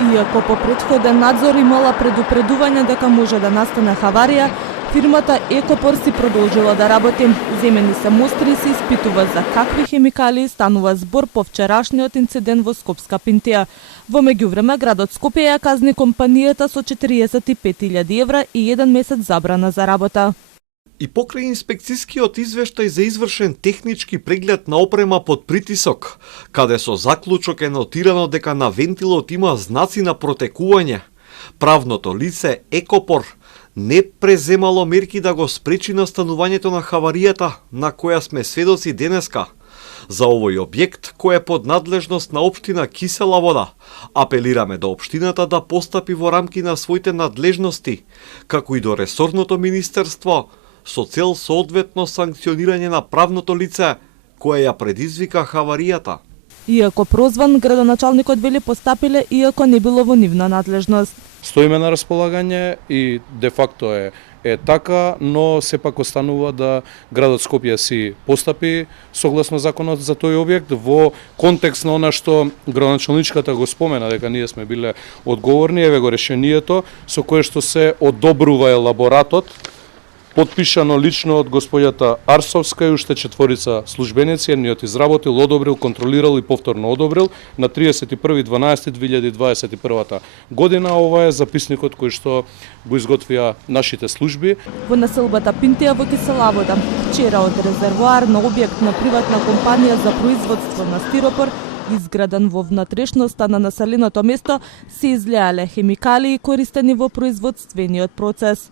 Иако по претходен надзор имала предупредување дека може да настане хаварија, фирмата Екопор си продолжила да работи. Земени се мостри и се испитува за какви хемикалии станува збор по вчерашниот инцидент во Скопска Пинтија. Во меѓувреме, градот Скопје ја казни компанијата со 45.000 евра и 1 месец забрана за работа. И покрај инспекцијскиот извештај за извршен технички преглед на опрема под притисок, каде со заклучок е нотирано дека на вентилот има знаци на протекување, правното лице Екопор не преземало мерки да го спречи настанувањето на хаваријата на која сме сведоци денеска. За овој објект, кој е под надлежност на општина Кисела Вода, апелираме до општината да постапи во рамки на своите надлежности, како и до ресорното министерство, со цел соодветно санкционирање на правното лице кое ја предизвика хаваријата. Иако прозван, градоначалникот вели постапиле иако не било во нивна надлежност. Стоиме на располагање и де факто е така, но сепак останува да градот Скопје си постапи согласно законот за тој објект во контекст на она што градоначалничката го спомена дека ние сме биле одговорни, еве го решението со кое што се одобрува елаборатот, потпишано лично од господјата Арсовска и уште 4 службеници, едниот изработил, одобрил, контролирал и повторно одобрил на 31.12.2021 година. Ова е записникот кој што го изготвија нашите служби. Во населбата Пинтија во Кисела Вода, вчера од резервоар на објект на приватна компанија за производство на стиропор, изграден во внатрешноста на населеното место, се излеале хемикалии користени во производствениот процес.